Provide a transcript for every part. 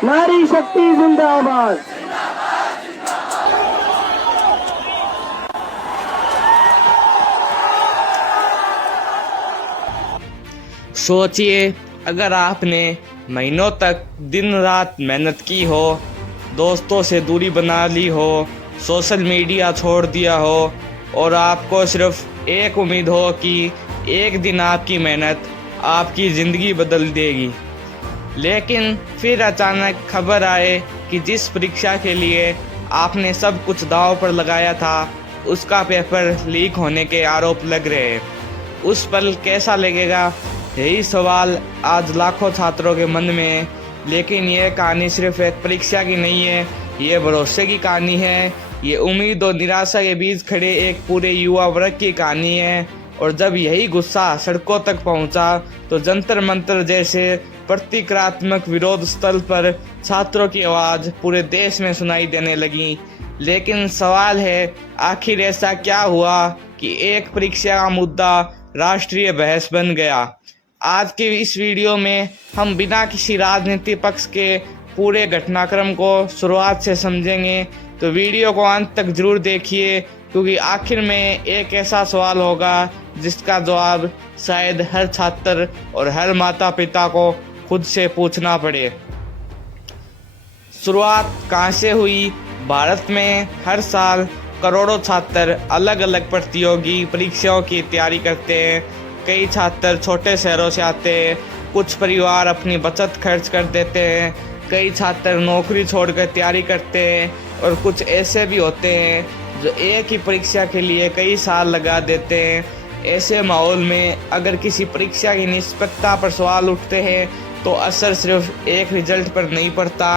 नारी शक्ति जिंदाबाद। सोचिए, अगर आपने महीनों तक दिन रात मेहनत की हो, दोस्तों से दूरी बना ली हो, सोशल मीडिया छोड़ दिया हो और आपको सिर्फ एक उम्मीद हो कि एक दिन आपकी मेहनत आपकी ज़िंदगी बदल देगी, लेकिन फिर अचानक खबर आए कि जिस परीक्षा के लिए आपने सब कुछ दांव पर लगाया था उसका पेपर लीक होने के आरोप लग रहे हैं, उस पल कैसा लगेगा? यही सवाल आज लाखों छात्रों के मन में है। लेकिन यह कहानी सिर्फ एक परीक्षा की नहीं है, ये भरोसे की कहानी है, ये उम्मीद और निराशा के बीच खड़े एक पूरे युवा वर्ग की कहानी है। और जब यही गुस्सा सड़कों तक पहुंचा तो जंतर मंतर जैसे प्रतीकात्मक विरोध स्थल पर छात्रों की आवाज़ पूरे देश में सुनाई देने लगी। लेकिन सवाल है, आखिर ऐसा क्या हुआ कि एक परीक्षा का मुद्दा राष्ट्रीय बहस बन गया? आज के इस वीडियो में हम बिना किसी राजनीतिक पक्ष के पूरे घटनाक्रम को शुरुआत से समझेंगे, तो वीडियो को अंत तक जरूर देखिए, क्योंकि आखिर में एक ऐसा सवाल होगा जिसका जवाब शायद हर छात्र और हर माता पिता को खुद से पूछना पड़े। शुरुआत कहाँ से हुई? भारत में हर साल करोड़ों छात्र अलग अलग प्रतियोगी परीक्षाओं की तैयारी करते हैं। कई छात्र छोटे शहरों से आते हैं, कुछ परिवार अपनी बचत खर्च कर देते हैं, कई छात्र नौकरी छोड़कर तैयारी करते हैं और कुछ ऐसे भी होते हैं जो एक ही परीक्षा के लिए कई साल लगा देते हैं। ऐसे माहौल में अगर किसी परीक्षा की निष्पक्षता पर सवाल उठते हैं तो असर सिर्फ एक रिजल्ट पर नहीं पड़ता,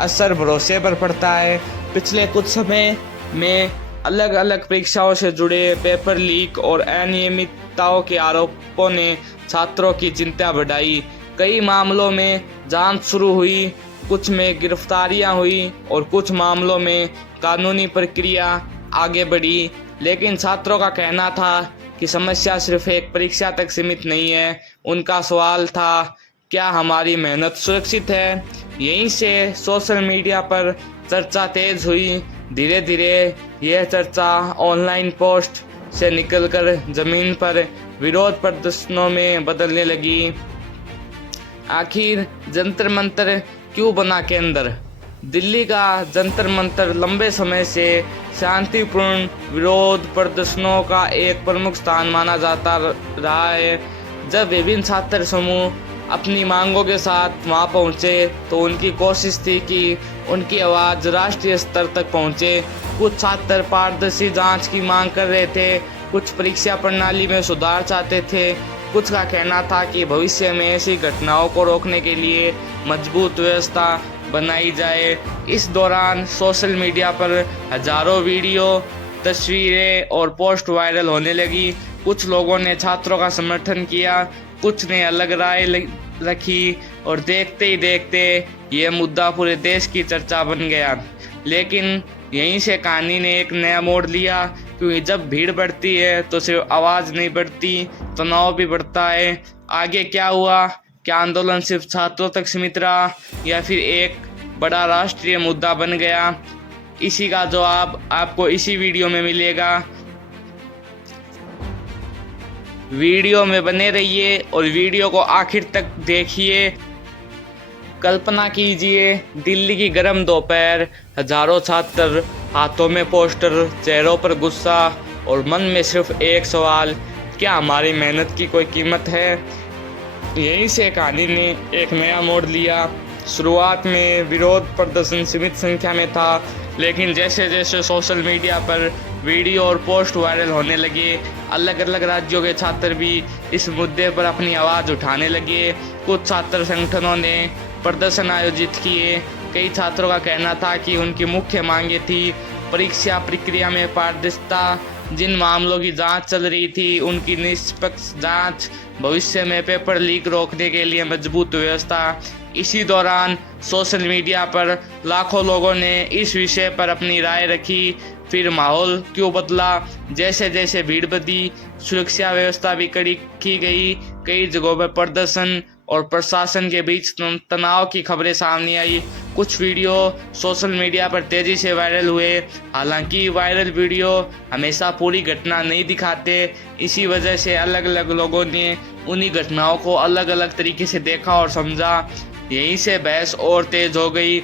असर भरोसे पर पड़ता है। पिछले कुछ समय में अलग अलग परीक्षाओं से जुड़े पेपर लीक और अनियमितताओं के आरोपों ने छात्रों की चिंता बढ़ाई। कई मामलों में जांच शुरू हुई, कुछ में गिरफ्तारियां हुई और कुछ मामलों में कानूनी प्रक्रिया आगे बढ़ी। लेकिन छात्रों का कहना था कि समस्या सिर्फ एक परीक्षा तक सीमित नहीं है। उनका सवाल था, क्या हमारी मेहनत सुरक्षित है? यहीं से सोशल मीडिया पर चर्चा तेज हुई। धीरे धीरे यह चर्चा ऑनलाइन पोस्ट से निकलकर जमीन पर विरोध प्रदर्शनों में बदलने लगी। आखिर जंतर मंतर क्यों बना केंद्र? दिल्ली का जंतर मंतर लंबे समय से शांतिपूर्ण विरोध प्रदर्शनों का एक प्रमुख स्थान माना जाता रहा है। जब विभिन्न छात्र समूह अपनी मांगों के साथ वहां पहुंचे तो उनकी कोशिश थी कि उनकी आवाज़ राष्ट्रीय स्तर तक पहुंचे। कुछ छात्र पारदर्शी जांच की मांग कर रहे थे, कुछ परीक्षा प्रणाली में सुधार चाहते थे, कुछ का कहना था कि भविष्य में ऐसी घटनाओं को रोकने के लिए मजबूत व्यवस्था बनाई जाए। इस दौरान सोशल मीडिया पर हजारों वीडियो, तस्वीरें और पोस्ट वायरल होने लगी। कुछ लोगों ने छात्रों का समर्थन किया, कुछ ने अलग राय रखी और देखते ही देखते ये मुद्दा पूरे देश की चर्चा बन गया। लेकिन यहीं से कहानी ने एक नया मोड़ लिया, क्योंकि जब भीड़ बढ़ती है तो सिर्फ आवाज़ नहीं बढ़ती, तनाव भी बढ़ता है। आगे क्या हुआ? क्या आंदोलन सिर्फ छात्रों तक सीमित रहा या फिर एक बड़ा राष्ट्रीय मुद्दा बन गया? इसी का जवाब आपको इसी वीडियो में मिलेगा। वीडियो में बने रहिए और वीडियो को आखिर तक देखिए। कल्पना कीजिए, दिल्ली की गर्म दोपहर, हजारों छात्र, हाथों में पोस्टर, चेहरों पर गुस्सा और मन में सिर्फ एक सवाल, क्या हमारी मेहनत की कोई कीमत है? यहीं से कहानी ने एक नया मोड़ लिया। शुरुआत में विरोध प्रदर्शन सीमित संख्या में था, लेकिन जैसे जैसे सोशल मीडिया पर वीडियो और पोस्ट वायरल होने लगे, अलग अलग राज्यों के छात्र भी इस मुद्दे पर अपनी आवाज़ उठाने लगे। कुछ छात्र संगठनों ने प्रदर्शन आयोजित किए। कई छात्रों का कहना था कि उनकी मुख्य मांगें थी परीक्षा प्रक्रिया में पारदर्शिता, जिन मामलों की जांच चल रही थी उनकी निष्पक्ष जांच, भविष्य में पेपर लीक रोकने के लिए मजबूत व्यवस्था। इसी दौरान सोशल मीडिया पर लाखों लोगों ने इस विषय पर अपनी राय रखी। फिर माहौल क्यों बदला? जैसे जैसे भीड़ बढ़ी, सुरक्षा व्यवस्था भी कड़ी की गई। कई जगहों पर प्रदर्शन और प्रशासन के बीच तनाव की खबरें सामने आई। कुछ वीडियो सोशल मीडिया पर तेज़ी से वायरल हुए। हालांकि वायरल वीडियो हमेशा पूरी घटना नहीं दिखाते, इसी वजह से अलग अलग लोगों ने उन्हीं घटनाओं को अलग अलग तरीके से देखा और समझा। यहीं से बहस और तेज हो गई।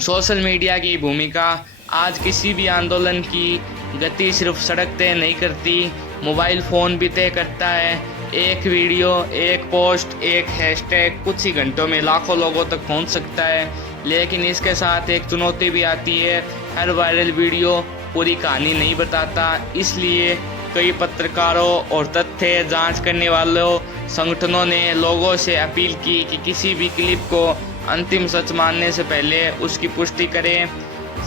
सोशल मीडिया की भूमिका आज किसी भी आंदोलन की गति सिर्फ सड़क तय नहीं करती, मोबाइल फ़ोन भी तय करता है। एक वीडियो, एक पोस्ट, एक हैशटैग कुछ ही घंटों में लाखों लोगों तक पहुंच सकता है। लेकिन इसके साथ एक चुनौती भी आती है, हर वायरल वीडियो पूरी कहानी नहीं बताता। इसलिए कई पत्रकारों और तथ्य जांच करने वालों संगठनों ने लोगों से अपील की कि किसी भी क्लिप को अंतिम सच मानने से पहले उसकी पुष्टि करें।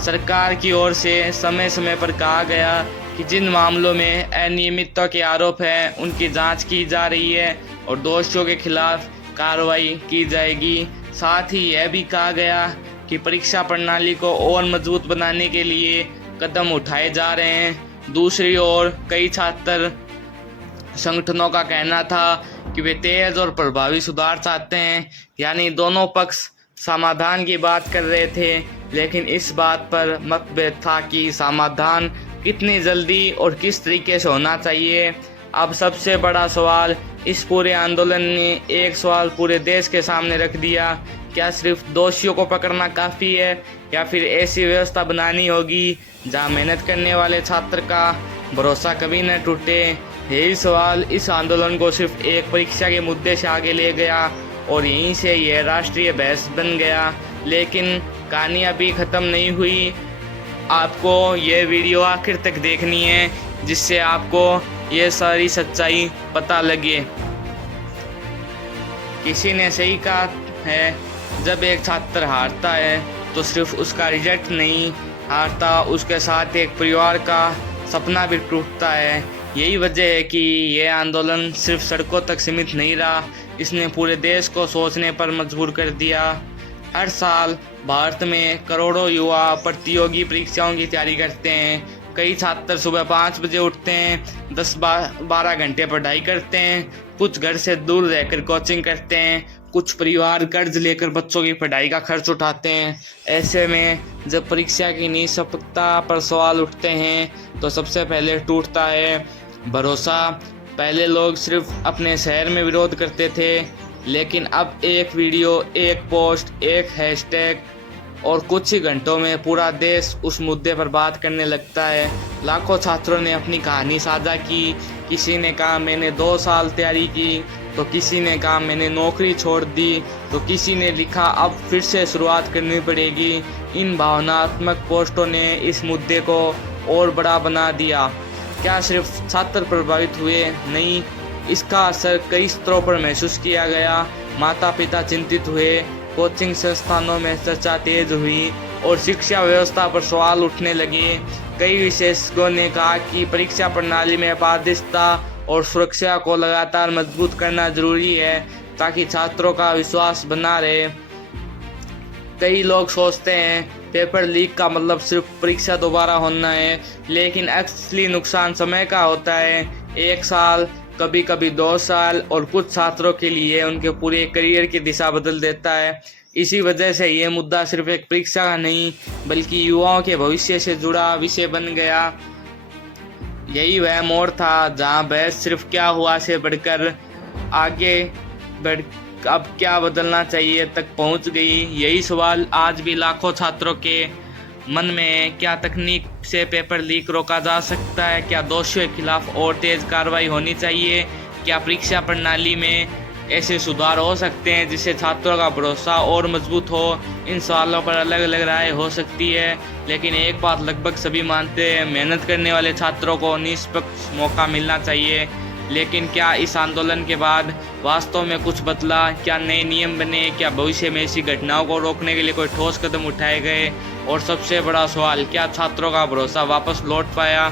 सरकार की ओर से समय समय पर कहा गया कि जिन मामलों में अनियमितता के आरोप हैं उनकी जांच की जा रही है और दोषियों के खिलाफ कार्रवाई की जाएगी। साथ ही यह भी कहा गया कि परीक्षा प्रणाली को और मजबूत बनाने के लिए कदम उठाए जा रहे हैं। दूसरी ओर कई छात्र संगठनों का कहना था कि वे तेज और प्रभावी सुधार चाहते हैं, यानी दोनों पक्ष समाधान की बात कर रहे थे, लेकिन इस बात पर मतभेद था कि समाधान कितनी जल्दी और किस तरीके से होना चाहिए। अब सबसे बड़ा सवाल, इस पूरे आंदोलन ने एक सवाल पूरे देश के सामने रख दिया, क्या सिर्फ दोषियों को पकड़ना काफ़ी है या फिर ऐसी व्यवस्था बनानी होगी जहां मेहनत करने वाले छात्र का भरोसा कभी न टूटे। यही सवाल इस आंदोलन को सिर्फ एक परीक्षा के मुद्दे से आगे ले गया और यहीं से यह राष्ट्रीय बहस बन गया। लेकिन कहानी अभी ख़त्म नहीं हुई, आपको ये वीडियो आखिर तक देखनी है जिससे आपको ये सारी सच्चाई पता लगे। किसी ने सही कहा है, जब एक छात्र हारता है तो सिर्फ उसका रिजल्ट नहीं हारता, उसके साथ एक परिवार का सपना भी टूटता है। यही वजह है कि ये आंदोलन सिर्फ सड़कों तक सीमित नहीं रहा, इसने पूरे देश को सोचने पर मजबूर कर दिया। हर साल भारत में करोड़ों युवा प्रतियोगी परीक्षाओं की तैयारी करते हैं। कई छात्र सुबह 5 बजे उठते हैं, 10-12 घंटे पढ़ाई करते हैं, कुछ घर से दूर रहकर कोचिंग करते हैं, कुछ परिवार कर्ज लेकर बच्चों की पढ़ाई का खर्च उठाते हैं। ऐसे में जब परीक्षा की निष्पक्षता पर सवाल उठते हैं तो सबसे पहले टूटता है भरोसा। पहले लोग सिर्फ अपने शहर में विरोध करते थे, लेकिन अब एक वीडियो, एक पोस्ट, एक हैशटैग और कुछ ही घंटों में पूरा देश उस मुद्दे पर बात करने लगता है। लाखों छात्रों ने अपनी कहानी साझा की, किसी ने कहा मैंने 2 साल तैयारी की, तो किसी ने कहा मैंने नौकरी छोड़ दी, तो किसी ने लिखा अब फिर से शुरुआत करनी पड़ेगी। इन भावनात्मक पोस्टों ने इस मुद्दे को और बड़ा बना दिया। क्या सिर्फ छात्र प्रभावित हुए? नहीं, इसका असर कई स्तरों पर महसूस किया गया। माता पिता चिंतित हुए, कोचिंग संस्थानों में चर्चा तेज हुई और शिक्षा व्यवस्था पर सवाल उठने लगे। कई विशेषज्ञों ने कहा कि परीक्षा प्रणाली में पारदर्शिता और सुरक्षा को लगातार मजबूत करना जरूरी है ताकि छात्रों का विश्वास बना रहे। कई लोग सोचते हैं पेपर लीक का मतलब सिर्फ परीक्षा दोबारा होना है, लेकिन असली नुकसान समय का होता है। 1 साल, कभी कभी 2 साल और कुछ छात्रों के लिए उनके पूरे करियर की दिशा बदल देता है। इसी वजह से ये मुद्दा सिर्फ एक परीक्षा का नहीं बल्कि युवाओं के भविष्य से जुड़ा विषय बन गया। यही वह मोड़ था जहां बहस सिर्फ क्या हुआ से बढ़कर आगे बढ़ अब क्या बदलना चाहिए तक पहुंच गई। यही सवाल आज भी लाखों छात्रों के मन में है। क्या तकनीक से पेपर लीक रोका जा सकता है? क्या दोषियों के खिलाफ और तेज कार्रवाई होनी चाहिए? क्या परीक्षा प्रणाली में ऐसे सुधार हो सकते हैं जिससे छात्रों का भरोसा और मजबूत हो? इन सवालों पर अलग अलग राय हो सकती है, लेकिन एक बात लगभग सभी मानते हैं, मेहनत करने वाले छात्रों को निष्पक्ष मौका मिलना चाहिए। लेकिन क्या इस आंदोलन के बाद वास्तव में कुछ बदला? क्या नए नियम बने? क्या भविष्य में ऐसी घटनाओं को रोकने के लिए कोई ठोस कदम उठाए गए? और सबसे बड़ा सवाल, क्या छात्रों का भरोसा वापस लौट पाया?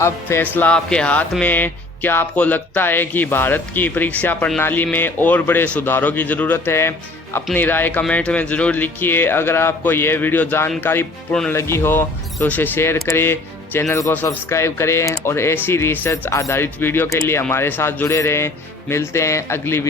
अब फैसला आपके हाथ में है। क्या आपको लगता है कि भारत की परीक्षा प्रणाली में और बड़े सुधारों की ज़रूरत है? अपनी राय कमेंट में ज़रूर लिखिए। अगर आपको यह वीडियो जानकारीपूर्ण लगी हो तो उसे शेयर करें, चैनल को सब्सक्राइब करें और ऐसी रिसर्च आधारित वीडियो के लिए हमारे साथ जुड़े रहें। मिलते हैं अगली वीडियो।